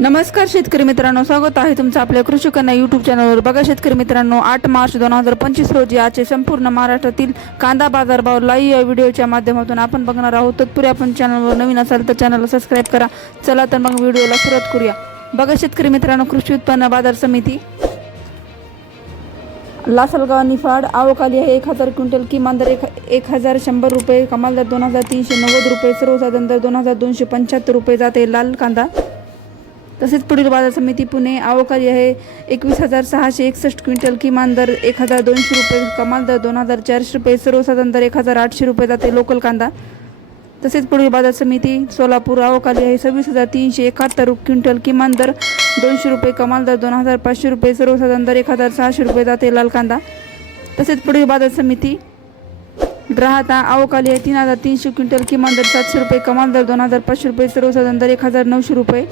नमस्कार शेतकरी मित्रांनो स्वागत आहे तुमचं आपल्या कृषी कन्या चॅनलवर बघा शेतकरी मित्रांनो आठ मार्च दोन हजार पंचवीस रोजी आजचे संपूर्ण महाराष्ट्रातील कांदा बाजारभाव लाईव्ह या व्हिडिओच्या माध्यमातून आपण बघणार आहोत. तत्पूर्वी आपण चॅनलवर नवीन असाल तर चॅनलला सबस्क्राईब करा. चला तर मग व्हिडिओला सुरुवात करूया. बघा शेतकरी मित्रांनो कृषी उत्पन्न बाजार समिती. लासलगाव निफाड आवकाली आहे एक हजार क्विंटल किमान दर एक एक हजार शंभर रुपये कमाल दर दोन हजार तीनशे नव्वद रुपये सर्वसाधारण दर दोन हजार दोनशे पंच्याहत्तर रुपये जाते लाल कांदा. तसेच पुढील बाजार समिती पुणे आवकाली आहे. एकवीस हजार सहाशे एकसष्ट क्विंटल किमान दर एक हजार दोनशे रुपये कमाल दर दोन हजार चारशे रुपये सर्वसाधारण दर एक हजार आठशे रुपये जाते लोकल कांदा. तसेच पुढील बाजार समिती सोलापूर आवकाली आहे. सव्वीस हजार तीनशे एकाहत्तर क्विंटल किमान दर दोनशे रुपये कमाल दर दोन हजार पाचशे रुपये सर्वसाधारण दर एक हजार सहाशे रुपये जाते लाल कांदा. तसेच पुढील बाजार समिती राहता आवकाली आहे. तीन हजार तीनशे क्विंटल किमान दर सातशे रुपये कमाल दर दोन हजार पाचशे रुपये सर्वसाधारण दर एक हजार नऊशे रुपये.